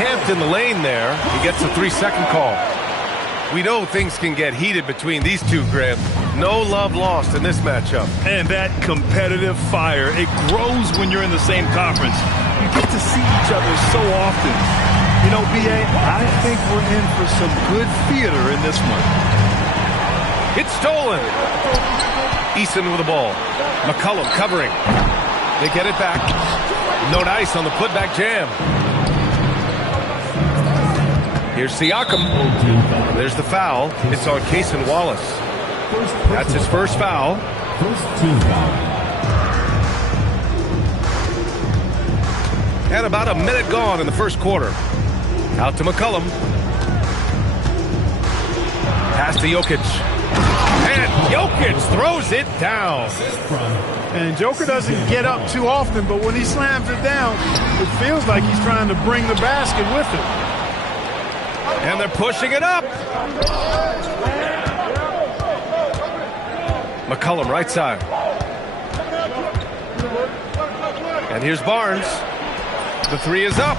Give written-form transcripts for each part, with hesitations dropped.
camped in the lane there. He gets a 3-second call. We know things can get heated between these two, Grant. No love lost in this matchup. And that competitive fire, it grows when you're in the same conference. You get to see each other so often. You know, B.A., I think we're in for some good theater in this one. It's stolen. Eason with the ball. McCollum covering. They get it back. No dice on the putback jam. Here's Siakam. There's the foul. It's on Cason Wallace. That's his first foul. First team foul. And about a minute gone in the first quarter. Out to McCollum. Pass to Jokic. And Jokic throws it down. And Joker doesn't get up too often, but when he slams it down, it feels like he's trying to bring the basket with him. And they're pushing it up. McCollum right side. And here's Barnes. The three is up.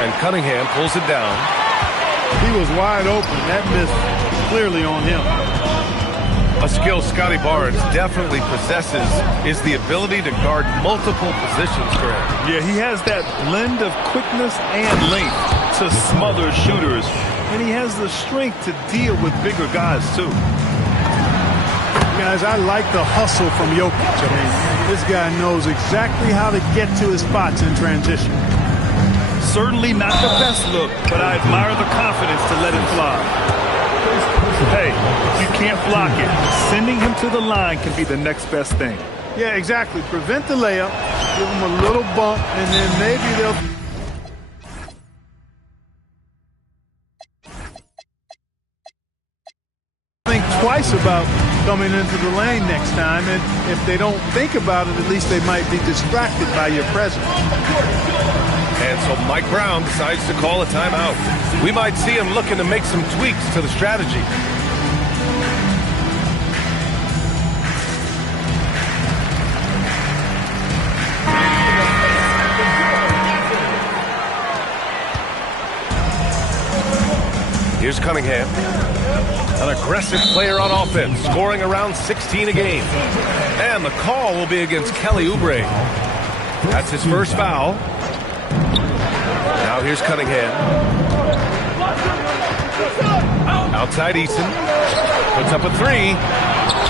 And Cunningham pulls it down. He was wide open. That miss clearly on him. A skill Scotty Barnes definitely possesses is the ability to guard multiple positions, Grant. Yeah, he has that blend of quickness and length to smother shooters. And he has the strength to deal with bigger guys, too. Guys, I like the hustle from Jokic. I mean, this guy knows exactly how to get to his spots in transition. Certainly not the best look, but I admire the confidence to let it fly. Hey, if you can't block it, sending him to the line can be the next best thing. Yeah, exactly. Prevent the layup, give him a little bump, and then maybe they'll think twice about coming into the lane next time, and if they don't think about it, at least they might be distracted by your presence. And so Mike Brown decides to call a timeout. We might see him looking to make some tweaks to the strategy. Here's Cunningham. An aggressive player on offense, scoring around 16 a game. And the call will be against Kelly Oubre. That's his first foul. Now here's Cunningham. Outside Eason. Puts up a three.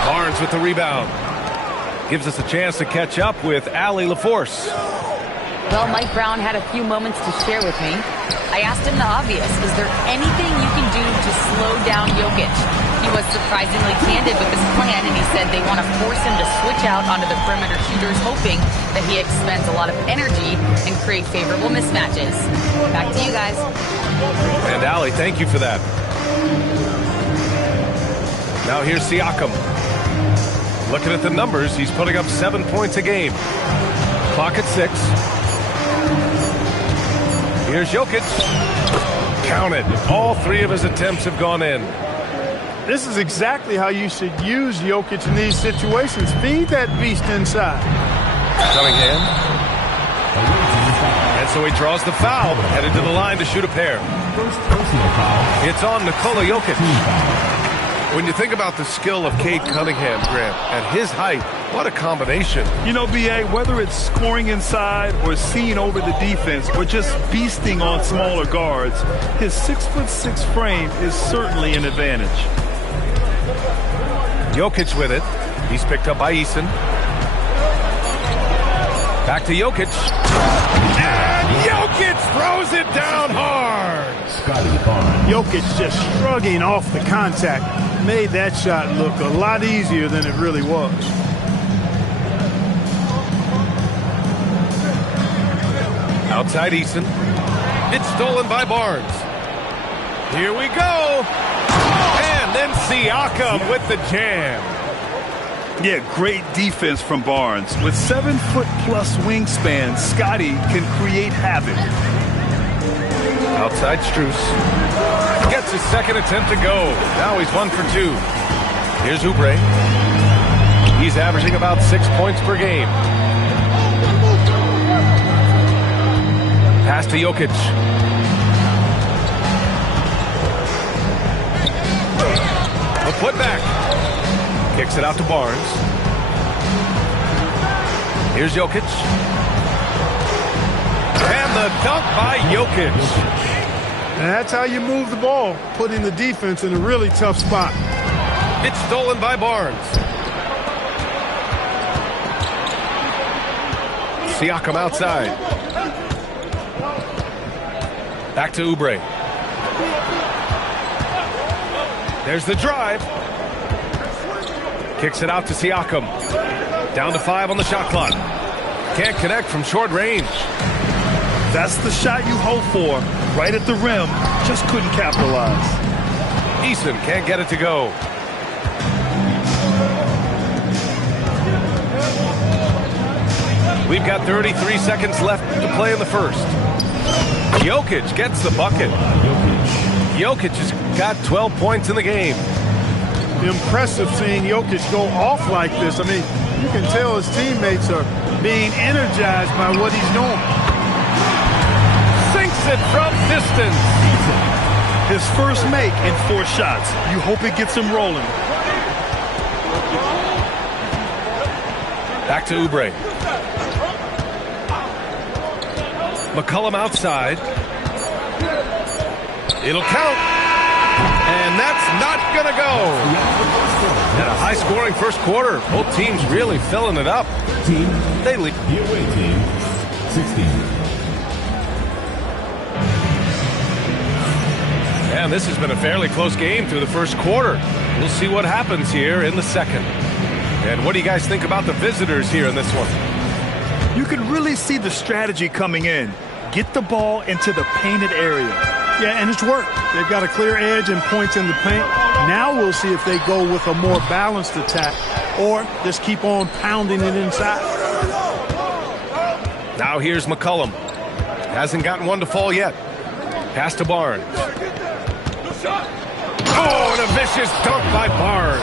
Barnes with the rebound. Gives us a chance to catch up with Allie LaForce. Well, Mike Brown had a few moments to share with me. I asked him the obvious. Is there anything you can do to slow down Jokic? He was surprisingly candid with his plan, and he said they want to force him to switch out onto the perimeter shooters, hoping that he expends a lot of energy and create favorable mismatches. Back to you guys. And Allie, thank you for that. Now here's Siakam. Looking at the numbers, he's putting up 7 points a game. Clock at 6. Here's Jokic. Counted. All three of his attempts have gone in. This is exactly how you should use Jokic in these situations. Feed that beast inside. Cunningham. And so he draws the foul, headed to the line to shoot a pair. First personal foul. It's on Nikola Jokic. When you think about the skill of Cade Cunningham, Grant, and his height, what a combination. You know, B.A., whether it's scoring inside or seeing over the defense or just beasting on smaller guards, his 6'6" frame is certainly an advantage. Jokic with it. He's picked up by Eason. Back to Jokic. And Jokic throws it down hard. Scotty Barnes. Jokic just shrugging off the contact made that shot look a lot easier than it really was. Outside Eason. It's stolen by Barnes. Here we go. And then Siakam with the jam. Yeah, great defense from Barnes. With 7-foot-plus wingspan, Scotty can create havoc. Outside Strus. Gets his second attempt to go. Now he's 1 for 2. Here's Oubre. He's averaging about 6 points per game. Pass to Jokic. Kicks it out to Barnes. Here's Jokic. And the dunk by Jokic. And that's how you move the ball, putting the defense in a really tough spot. It's stolen by Barnes. Siakam outside. Back to Oubre. There's the drive. Kicks it out to Siakam. Down to 5 on the shot clock. Can't connect from short range. That's the shot you hope for. Right at the rim. Just couldn't capitalize. Eason can't get it to go. We've got 33 seconds left to play in the first. Jokic gets the bucket. Jokic has got 12 points in the game. Impressive seeing Jokic go off like this. I mean, you can tell his teammates are being energized by what he's doing. Sinks it from distance. His first make in 4 shots. You hope it gets him rolling. Back to Oubre. McCollum outside. It'll count. And that's not going to go. And a high-scoring first quarter. Both teams really filling it up. They lead. The away team, 16. And this has been a fairly close game through the first quarter. We'll see what happens here in the second. And what do you guys think about the visitors here in this one? You can really see the strategy coming in. Get the ball into the painted area. Yeah, and it's worked. They've got a clear edge and points in the paint. Now we'll see if they go with a more balanced attack or just keep on pounding it inside. Now here's McCollum. Hasn't gotten one to fall yet. Pass to Barnes. Oh, and a vicious dunk by Barnes.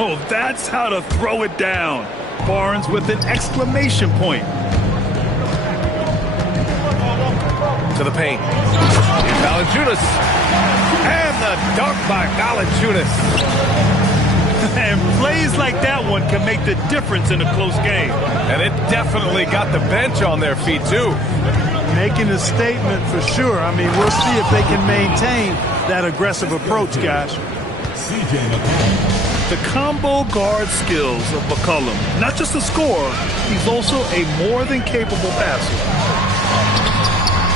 Oh, that's how to throw it down. Barnes with an exclamation point. To the paint. Here's Valanciunas. And the dunk by Valanciunas. And plays like that one can make the difference in a close game. And it definitely got the bench on their feet, too. Making a statement for sure. I mean, we'll see if they can maintain that aggressive approach, guys. The combo guard skills of McCollum. Not just a scorer, he's also a more than capable passer.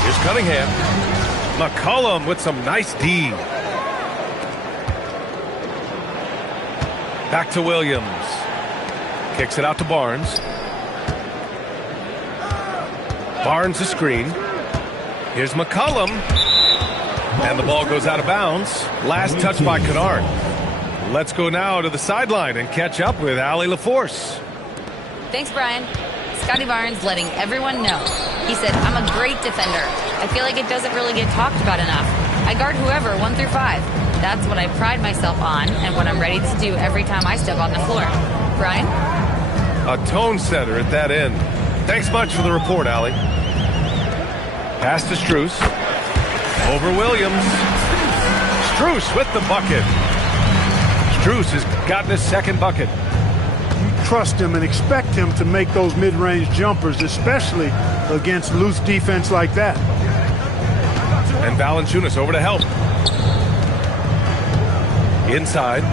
Here's Cunningham. McCollum with some nice D. Back to Williams. Kicks it out to Barnes. Barnes a screen. Here's McCollum. And the ball goes out of bounds. Last touch by Kennard. Let's go now to the sideline and catch up with Allie LaForce. Thanks, Brian. Scotty Barnes letting everyone know. He said, I'm a great defender. I feel like it doesn't really get talked about enough. I guard whoever, 1 through 5. That's what I pride myself on and what I'm ready to do every time I step on the floor. Brian? A tone setter at that end. Thanks much for the report, Allie. Pass to Strus. Over Williams. Strus with the bucket. Strus has gotten his second bucket. You trust him and expect him to make those mid-range jumpers, especially against loose defense like that. And Valanciunas over to help. Inside.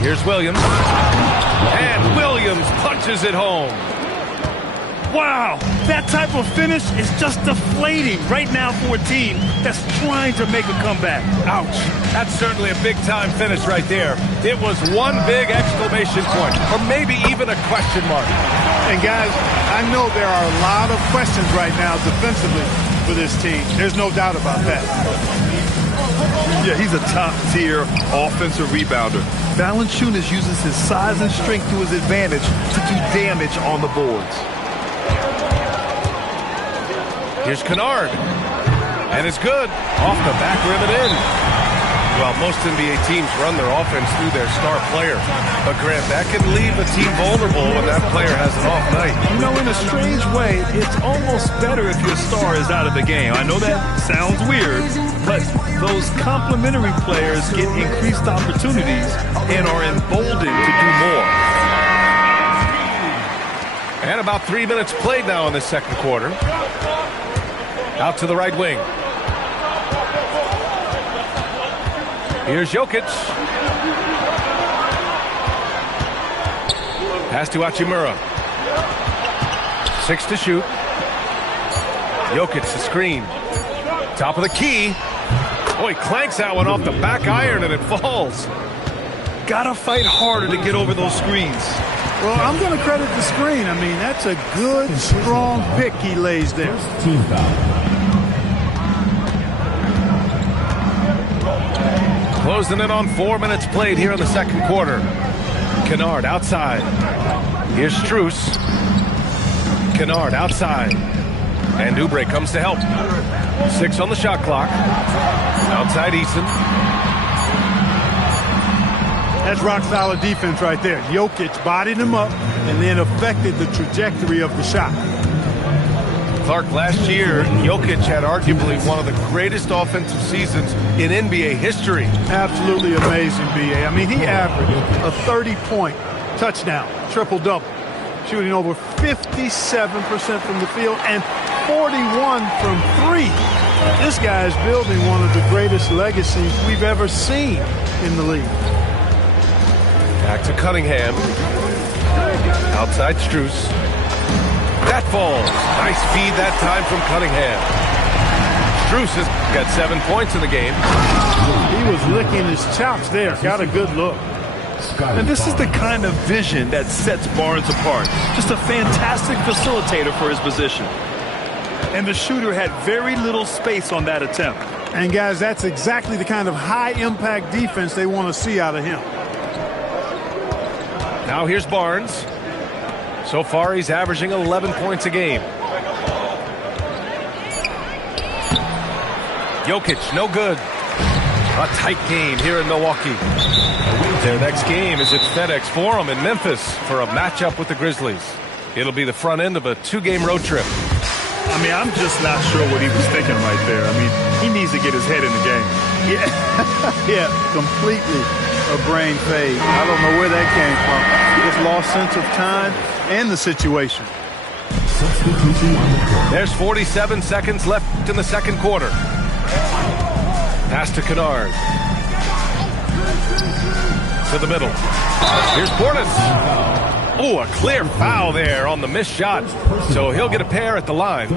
Here's Williams. And Williams punches it home. Wow, that type of finish is just deflating right now for a team that's trying to make a comeback. Ouch. That's certainly a big-time finish right there. It was one big exclamation point, or maybe even a question mark. And guys, I know there are a lot of questions right now defensively for this team. There's no doubt about that. Yeah, he's a top-tier offensive rebounder. Valanciunas uses his size and strength to his advantage to do damage on the boards. Here's Kennard. And it's good. Off the back rim and in. Well, most NBA teams run their offense through their star player. But, Grant, that can leave a team vulnerable when that player has an off night. You know, in a strange way, it's almost better if your star is out of the game. I know that sounds weird, but those complementary players get increased opportunities and are emboldened to do more. And about 3 minutes played now in the second quarter. Out to the right wing. Here's Jokic. Pass to Hachimura. 6 to shoot. Jokic the screen. Top of the key. Oh, he clanks that one off the back iron and it falls. Gotta fight harder to get over those screens. Well, I'm going to credit the screen. I mean, that's a good, strong pick he lays there. Team foul. Closing in on 4 minutes played here in the second quarter. Kennard outside. Here's Strus. Kennard outside. And Oubre comes to help. 6 on the shot clock. Outside Eason. That's rock-solid defense right there. Jokic bodied him up and then affected the trajectory of the shot. Clark, last year, Jokic had arguably one of the greatest offensive seasons in NBA history. Absolutely amazing, B.A. I mean, he averaged a 30-point touchdown, triple-double, shooting over 57% from the field and 41 from 3. This guy is building one of the greatest legacies we've ever seen in the league. Back to Cunningham. Outside Strus. That falls. Nice feed that time from Cunningham. Strus has got 7 points in the game. He was licking his chops there. Got a good look. And this is the kind of vision that sets Barnes apart. Just a fantastic facilitator for his position. And the shooter had very little space on that attempt. And, guys, that's exactly the kind of high-impact defense they want to see out of him. Now here's Barnes. So far, he's averaging 11 points a game. Jokic, no good. A tight game here in Milwaukee. Their next game is at FedEx Forum in Memphis for a matchup with the Grizzlies. It'll be the front end of a 2-game road trip. I mean, I'm just not sure what he was thinking right there. I mean, he needs to get his head in the game. Yeah, completely a brain fade. I don't know where that came from. Just lost sense of time and the situation. There's 47 seconds left in the second quarter. Pass to Kennard. To the middle. Here's Portis. Oh, a clear foul there on the missed shot. So he'll get a pair at the line.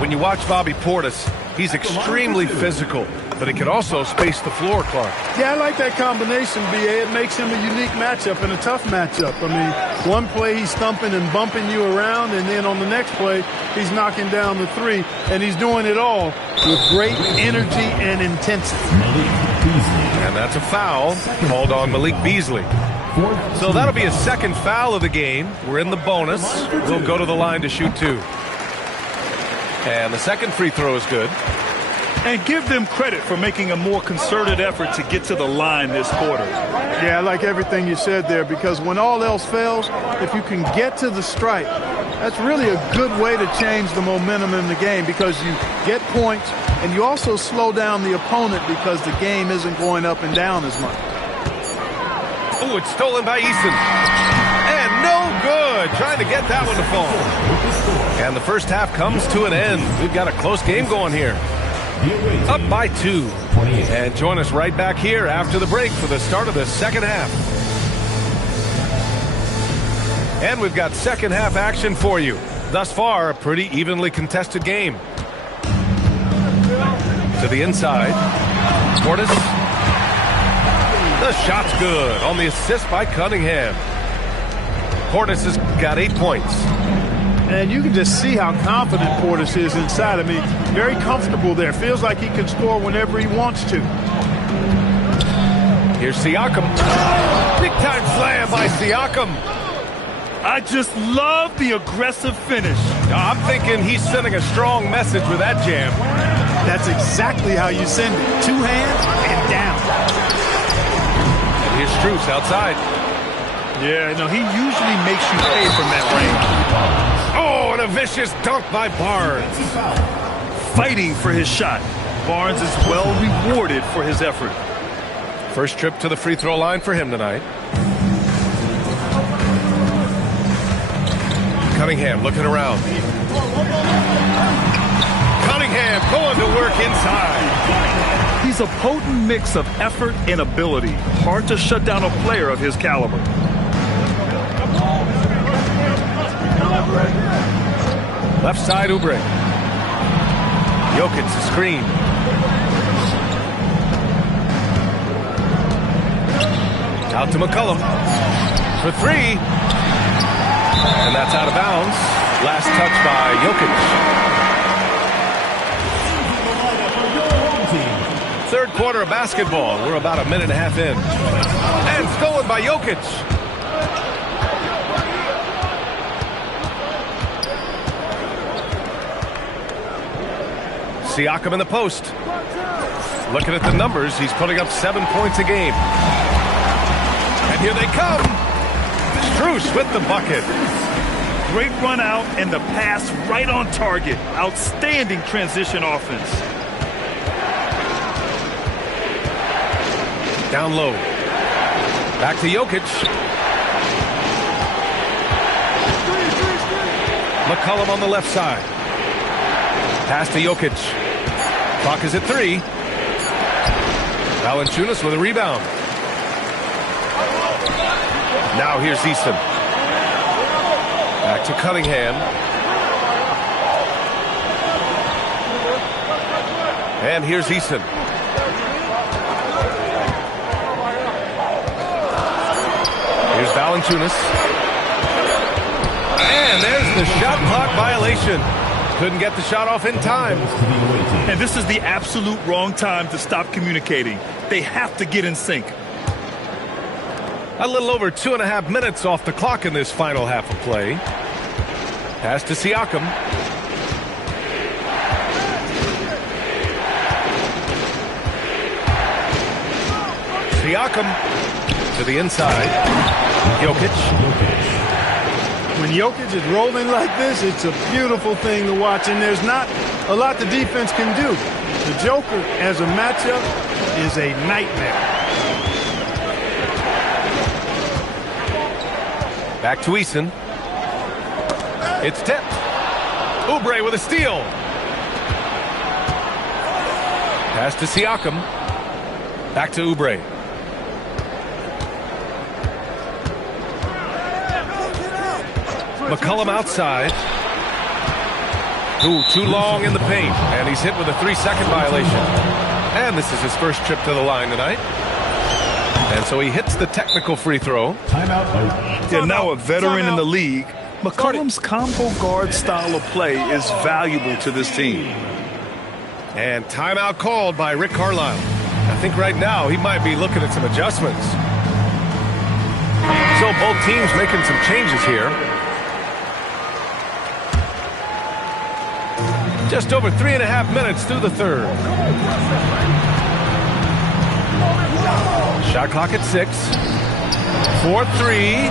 When you watch Bobby Portis, he's extremely physical, but he can also space the floor, Clark. Yeah, I like that combination, B.A. It makes him a unique matchup and a tough matchup. I mean, one play he's thumping and bumping you around, and then on the next play, he's knocking down the 3, and he's doing it all with great energy and intensity. And that's a foul called on Malik Beasley. So that'll be a second foul of the game. We're in the bonus. We'll go to the line to shoot 2. And the second free throw is good. And give them credit for making a more concerted effort to get to the line this quarter. Yeah, I like everything you said there, because when all else fails, if you can get to the stripe, that's really a good way to change the momentum in the game, because you get points and you also slow down the opponent because the game isn't going up and down as much. Oh, it's stolen by Eason. And no good. Trying to get that one to fall. And the first half comes to an end. We've got a close game going here. Up by 2. And join us right back here after the break for the start of the second half. And we've got second half action for you. Thus far, a pretty evenly contested game. To the inside. Portis. The shot's good on the assist by Cunningham. Portis has got 8 points. And you can just see how confident Portis is inside. I mean, very comfortable there. Feels like he can score whenever he wants to. Here's Siakam. Big time slam by Siakam. I just love the aggressive finish. I'm thinking he's sending a strong message with that jam. That's exactly how you send it. Two hands and down. And here's Strus outside. Yeah, no, he usually makes you pay from that range. Oh, and a vicious dunk by Barnes. Fighting for his shot. Barnes is well rewarded for his effort. First trip to the free throw line for him tonight. Cunningham looking around. Cunningham going to work inside. He's a potent mix of effort and ability. Hard to shut down a player of his caliber. Left side, Oubre. Jokic, the screen. Out to McCollum for three. And that's out of bounds. Last touch by Jokic. Third quarter of basketball. We're about a minute and a half in. And stolen by Jokic. Siakam in the post. Looking at the numbers, he's putting up 7 points a game. And here they come. Strus with the bucket. Great run out and the pass right on target. Outstanding transition offense. Down low. Back to Jokic. McCollum on the left side. Pass to Jokic. Clock is at 3. Valanciunas with a rebound. Now here's Easton. Back to Cunningham. And here's Easton. Here's Valanciunas. And there's the shot clock violation. Couldn't get the shot off in time. And this is the absolute wrong time to stop communicating. They have to get in sync. A little over 2.5 minutes off the clock in this final half of play. Pass to Siakam. Siakam to the inside. Jokic. When Jokic is rolling like this, it's a beautiful thing to watch, and there's not a lot the defense can do. The Joker, as a matchup, is a nightmare. Back to Eason. It's tipped. Oubre with a steal. Pass to Siakam. Back to Oubre. McCollum outside. Ooh, too long in the paint. And he's hit with a 3-second violation. And this is his first trip to the line tonight. And so he hits the technical free throw. Timeout. They're now a veteran in the league. McCollum's combo guard style of play is valuable to this team. And timeout called by Rick Carlisle. I think right now he might be looking at some adjustments. So both teams making some changes here. Just over 3.5 minutes through the third. Shot clock at 6. 4-3.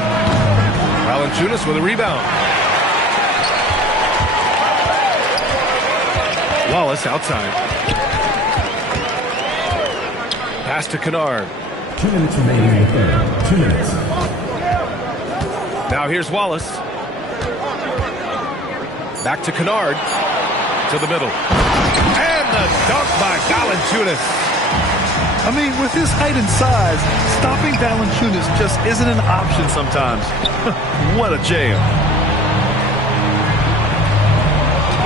Valanciunas with a rebound. Wallace outside. Pass to Kennard. 2 minutes remaining in the third. 2 minutes. Now here's Wallace. Back to Kennard. To the middle. And the dunk by Valanciunas. I mean, with his height and size, stopping Valanciunas just isn't an option sometimes. What a jam.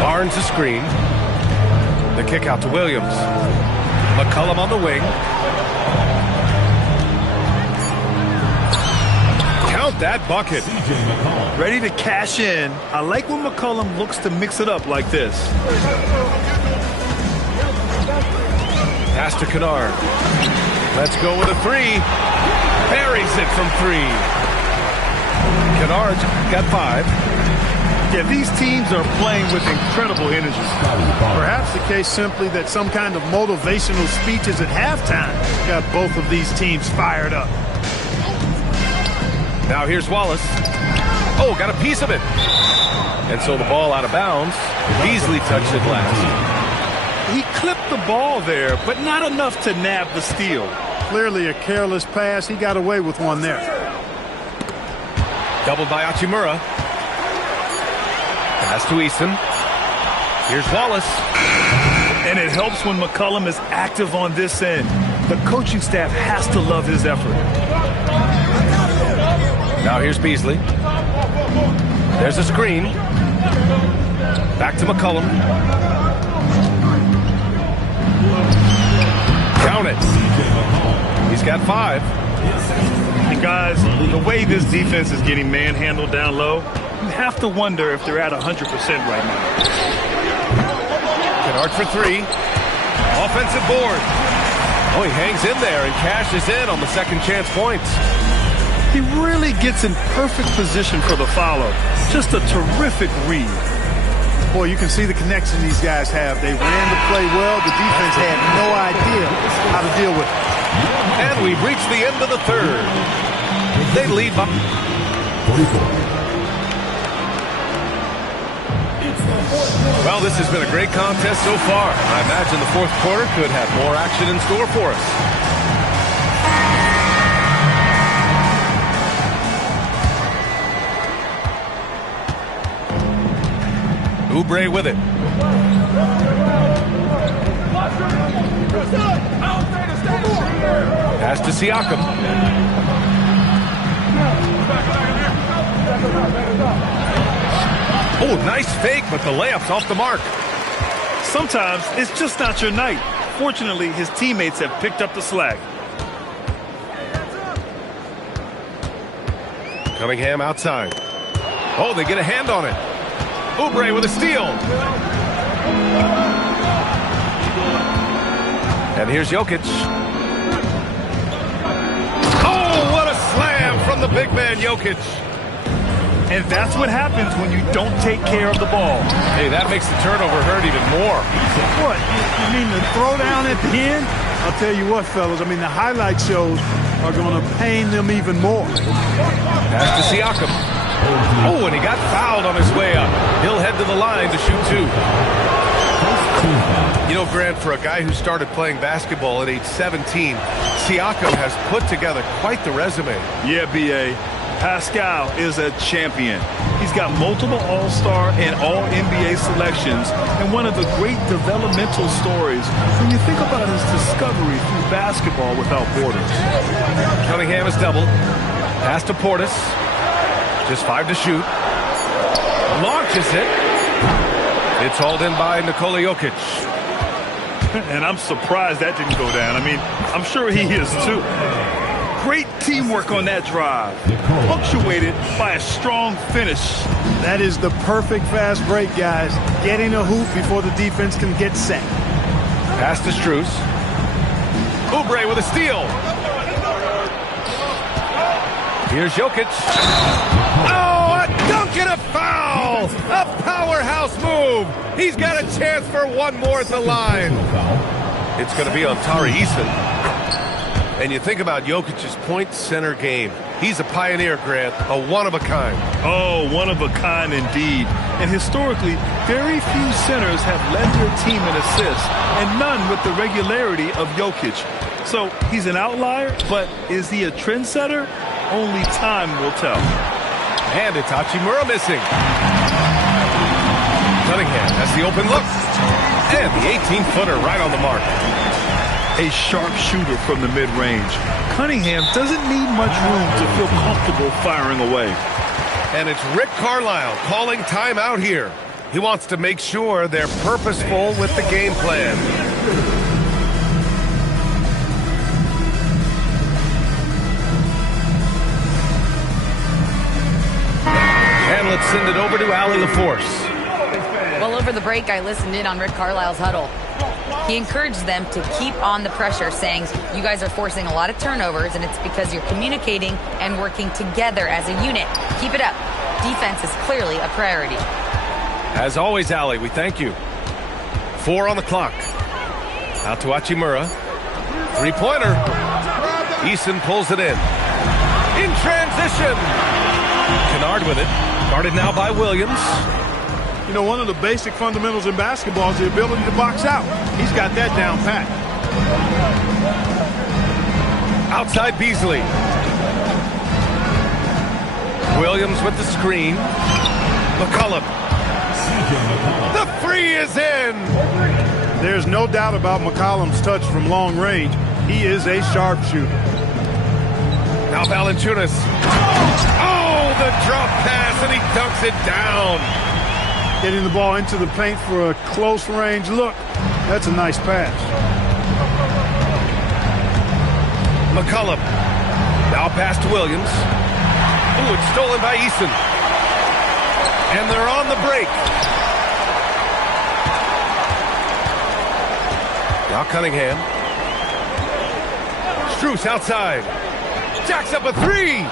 Barnes a screen. The kick out to Williams. McCollum on the wing. Count that bucket. Ready to cash in. I like when McCollum looks to mix it up like this. Pass to Kennard. Let's go with a 3. Buries it from 3. Kennard's got 5. Yeah, these teams are playing with incredible energy. Perhaps the case simply that some kind of motivational speeches at halftime got both of these teams fired up. Now here's Wallace. Oh, got a piece of it. And so the ball out of bounds. Beasley touched it last. He clipped the ball there, but not enough to nab the steal. Clearly a careless pass. He got away with one there. Doubled by Hachimura. Pass to Eason. Here's Wallace. And it helps when McCollum is active on this end. The coaching staff has to love his effort. Now here's Beasley. There's a screen. Back to McCollum. Count it. He's got 5. And guys, the way this defense is getting manhandled down low, you have to wonder if they're at 100% right now. Kennard for 3. Offensive board. Oh, he hangs in there and cashes in on the second chance points. He really gets in perfect position for the follow. Just a terrific read. Boy, you can see the connection these guys have. They ran the play well. The defense had no idea how to deal with it. And we've reached the end of the third. They lead by 44. Well, this has been a great contest so far. I imagine the fourth quarter could have more action in store for us. Oubre with it. Pass to Siakam. Oh, nice fake, but the layup's off the mark. Sometimes it's just not your night. Fortunately, his teammates have picked up the slack. Cunningham outside. Oh, they get a hand on it. Oubre with a steal. And here's Jokic. Oh, what a slam from the big man, Jokic. And that's what happens when you don't take care of the ball. Hey, that makes the turnover hurt even more. What? You mean the throwdown at the end? I'll tell you what, fellas. I mean, the highlight shows are going to pain them even more. Pass to Siakam. Oh, and he got fouled on his way up. He'll head to the line to shoot 2. You know, Grant, for a guy who started playing basketball at age 17, Siakam has put together quite the resume. Yeah, B.A. Pascal is a champion. He's got multiple All-Star and All-NBA selections, and one of the great developmental stories when you think about his discovery through basketball without borders. Cunningham is doubled. Pass to Portis. Just 5 to shoot. Launches it. It's hauled in by Nikola Jokic. And I'm surprised that didn't go down. I mean, I'm sure he is too. Great teamwork on that drive, punctuated by a strong finish. That is the perfect fast break, guys. Getting a hoop before the defense can get set. Pass to Strus. Oubre with a steal. Here's Jokic. Oh, a dunk and a foul! A powerhouse move! He's got a chance for one more at the line. It's going to be on Tari Eason. And you think about Jokic's point center game. He's a pioneer, Grant, a one-of-a-kind. Oh, one-of-a-kind indeed. And historically, very few centers have led their team in assists, and none with the regularity of Jokic. So he's an outlier, but is he a trendsetter? Only time will tell. And it's Hachimura missing. Cunningham has the open look. And the 18-footer right on the mark. A sharp shooter from the mid-range. Cunningham doesn't need much room to feel comfortable firing away. And it's Rick Carlisle calling timeout here. He wants to make sure they're purposeful with the game plan. And let's send it over to Allie LaForce. Well, over the break, I listened in on Rick Carlisle's huddle. He encouraged them to keep on the pressure, saying, you guys are forcing a lot of turnovers, and it's because you're communicating and working together as a unit. Keep it up. Defense is clearly a priority. As always, Allie, we thank you. 4 on the clock. Out to Hachimura. Three-pointer. Eason pulls it in. In transition. Kennard with it. Guarded now by Williams. You know, one of the basic fundamentals in basketball is the ability to box out. He's got that down pat. Outside Beasley. Williams with the screen. McCollum. The three is in. There's no doubt about McCollum's touch from long range. He is a sharpshooter. Now Valanciunas. Oh, the drop pass, and he dunks it down. Getting the ball into the paint for a close range look. That's a nice pass. McCollum. Now pass to Williams. Ooh, it's stolen by Eason. And they're on the break. Now Cunningham. Strus outside. Jacks up a three.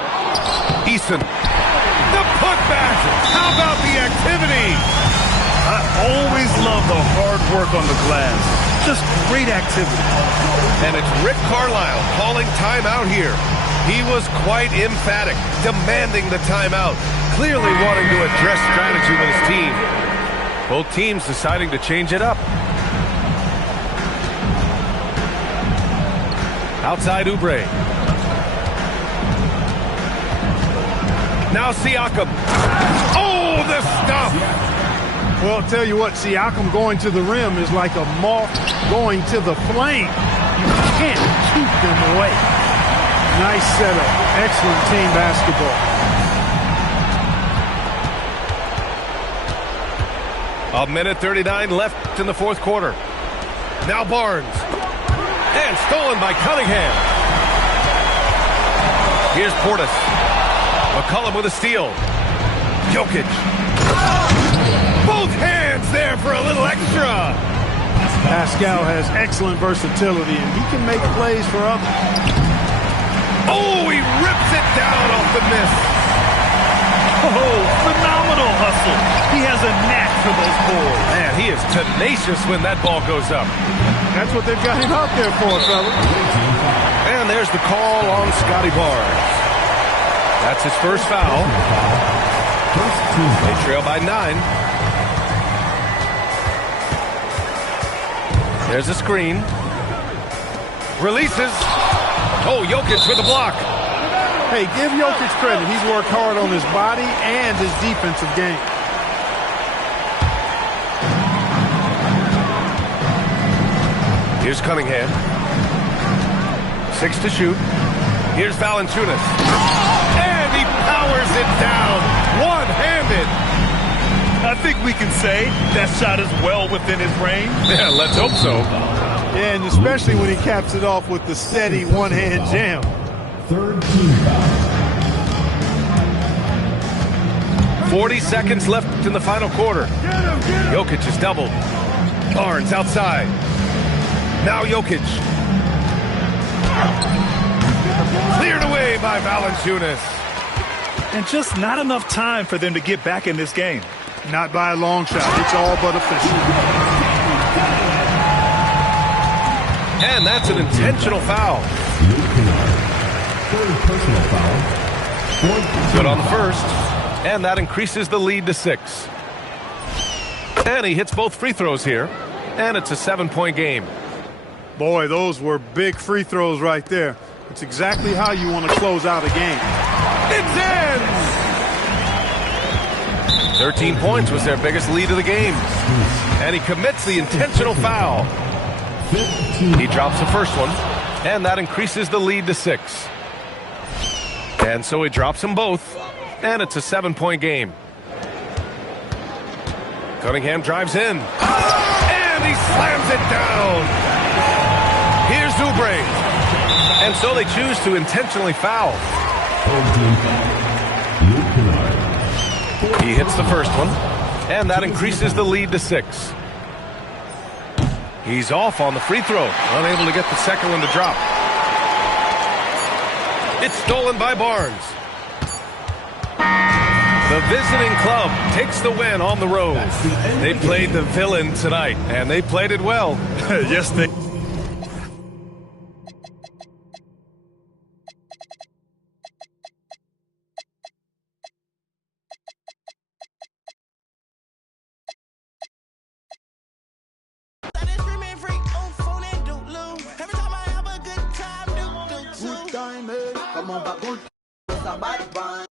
Eason. The putback. How about the activity? I always love the hard work on the glass. Just great activity. And it's Rick Carlisle calling timeout here. He was quite emphatic, demanding the timeout, clearly wanting to address strategy with his team. Both teams deciding to change it up. Outside Oubre. Now Siakam. Oh, the stuff! Well, I'll tell you what, Siakam going to the rim is like a moth going to the flame. You can't keep them away. Nice setup. Excellent team basketball. A minute 39 left in the fourth quarter. Now Barnes. And stolen by Cunningham. Here's Portis. McCollum with a steal. Jokic. Both hands there for a little extra. Pascal has excellent versatility, and he can make plays for others. Oh, he rips it down off the miss. Oh, phenomenal hustle. He has a knack for those balls. Man, he is tenacious when that ball goes up. That's what they've got him out there for, fellas. And there's the call on Scotty Barnes. That's his first foul. They trail by 9. There's a screen. Releases. Oh, Jokic with a block. Hey, give Jokic credit. He's worked hard on his body and his defensive game. Here's Cunningham. 6 to shoot. Here's Valanciunas. And he powers it down. One-handed. I think we can say that shot is well within his range. Yeah, let's hope so. Yeah, and especially when he caps it off with the steady one-hand jam. Third team foul. 40 seconds left in the final quarter. Jokic is doubled. Barnes outside. Now Jokic. Cleared away by Valanciunas. And just not enough time for them to get back in this game. Not by a long shot. It's all but official. And that's an intentional foul. Third personal foul. Good on the first. And that increases the lead to 6. And he hits both free throws here. And it's a 7-point game. Boy, those were big free throws right there. It's exactly how you want to close out a game. It's in! 13 points was their biggest lead of the game. And he commits the intentional foul. He drops the first one. And that increases the lead to 6. And so he drops them both. And it's a 7-point game. Cunningham drives in. And he slams it down. Here's Oubre. And so they choose to intentionally foul. He hits the first one. And that increases the lead to 6. He's off on the free throw. Unable to get the second one to drop. It's stolen by Barnes. The The visiting club takes the win on the road. They played the villain tonight, and they played it well. Yes, they. Come on, back,